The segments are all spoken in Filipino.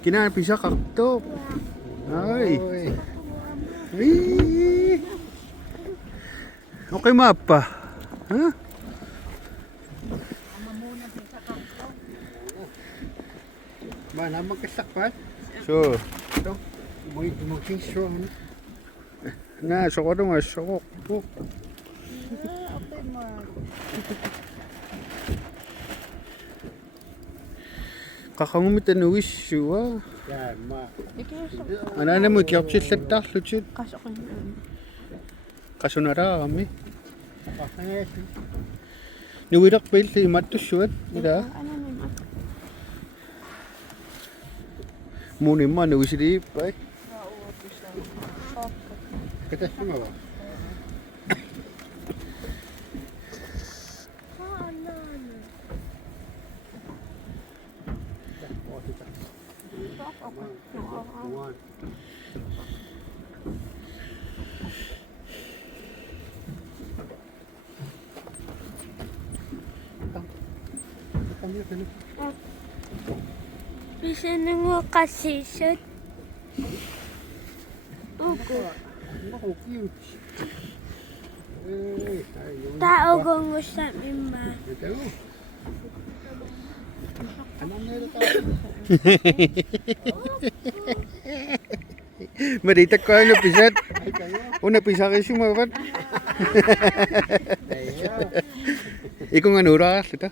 Kinapisa kakto. Ay. Ay. Okay mapa. Ha? Mana magkasakpat? So, ito. Mag-kiso. Na, soko dong, soko. Okay, Mark. Kakangumit na wish you, ah. Yan, Ano na mo, kiyapsit sa taklo, Kaso ko na. kasunara kami. Niwirak pa yung matos yun. Ida. Ano na yung Muna mo, nawisirip ay. Katas mo ba? Bisa nunggu kasih set. Ugo. Naku, cute. Tao kung gusto mima. Ito mo. Anong meron tayo? Maritak ko ang napisat. O napisa kayo sumapat. Ikaw nga nura ka. Ito.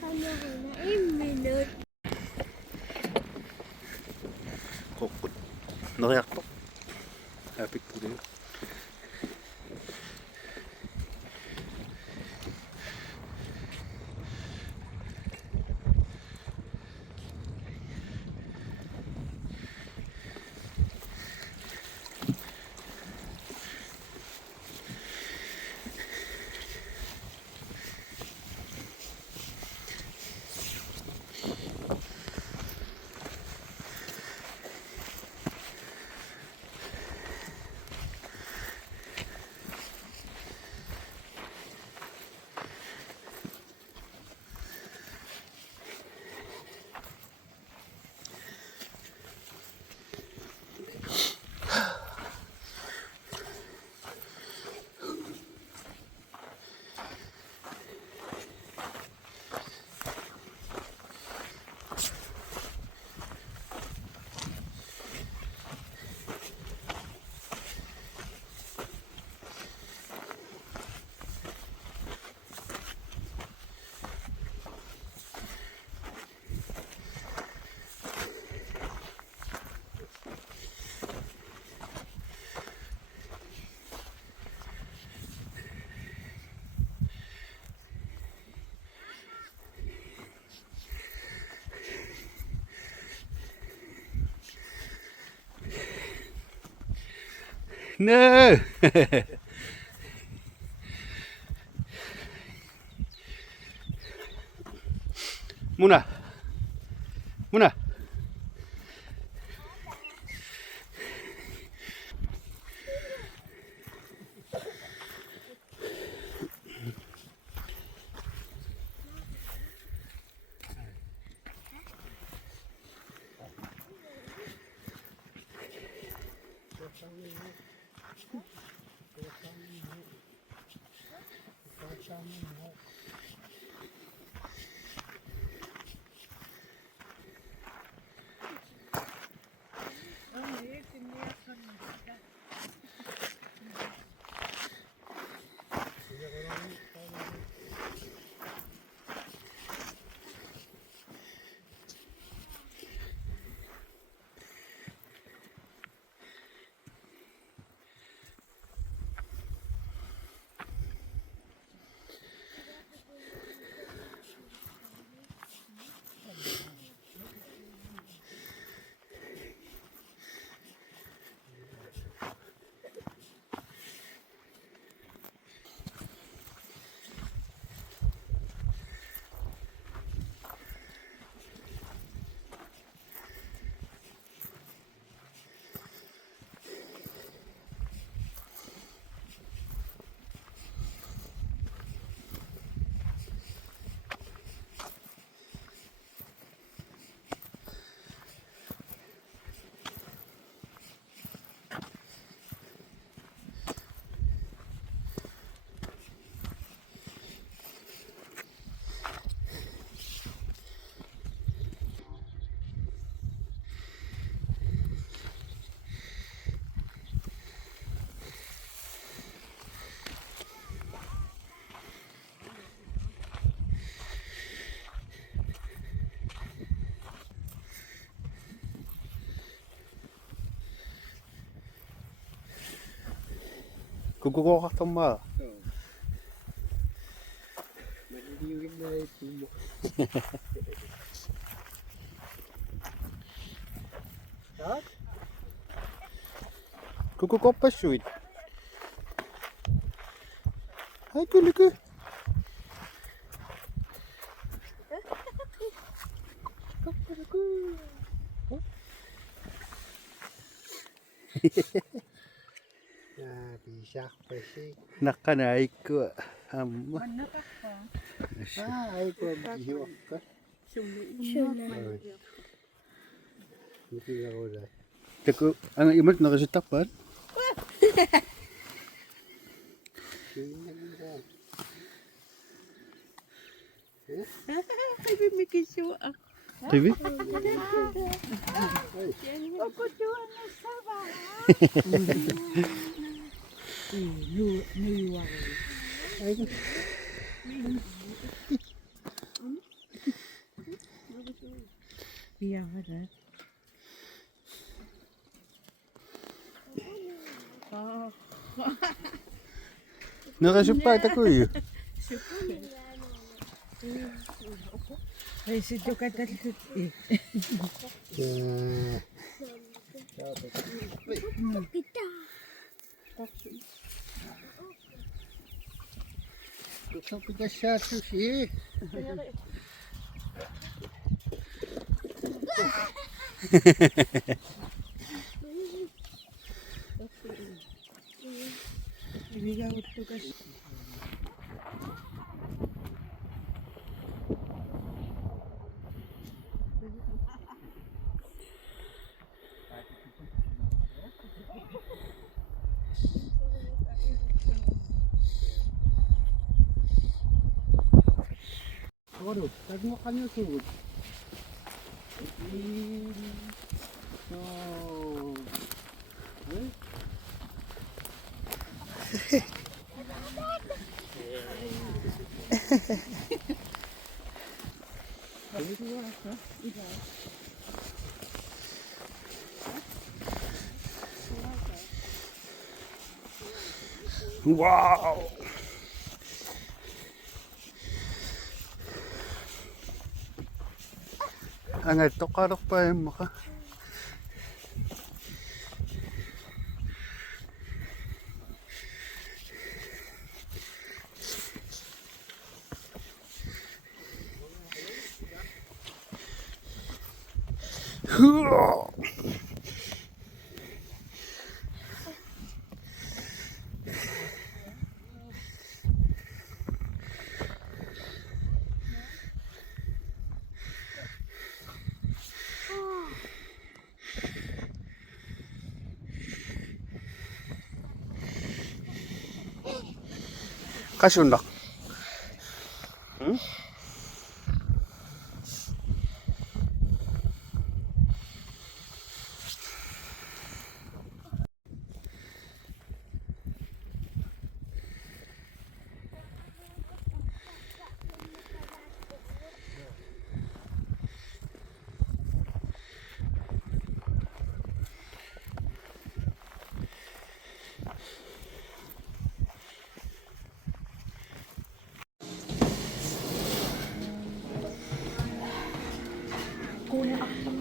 Ano ko na 1 minute. Kokot. Nakayak to. Lapit po rin. No! Muna. Muna. Kukuha ka tama. Maliliwin na ito mo. Ha? Kukuha pa sweet. Ay, kuliko. Ah, bisa pesi. Nakanaik ko. Amma. Ah, ay ko gihiwak ka. Hindi na ko na. Tako, ang imot nakasitapan. Ay, bimikisyo ah. TV? Ako doon na sama. Iya ka na. Nakasumpa ako eh. Ay, sidyo ka talit eh. Kita. Gusto ko na siya sushi. Ibigaw ito kasi. Ano? Tagmo ka niyo sugod. So, Wow! Ang ito karok pa yung maka. Kasundak. Hmm? Kuya ako.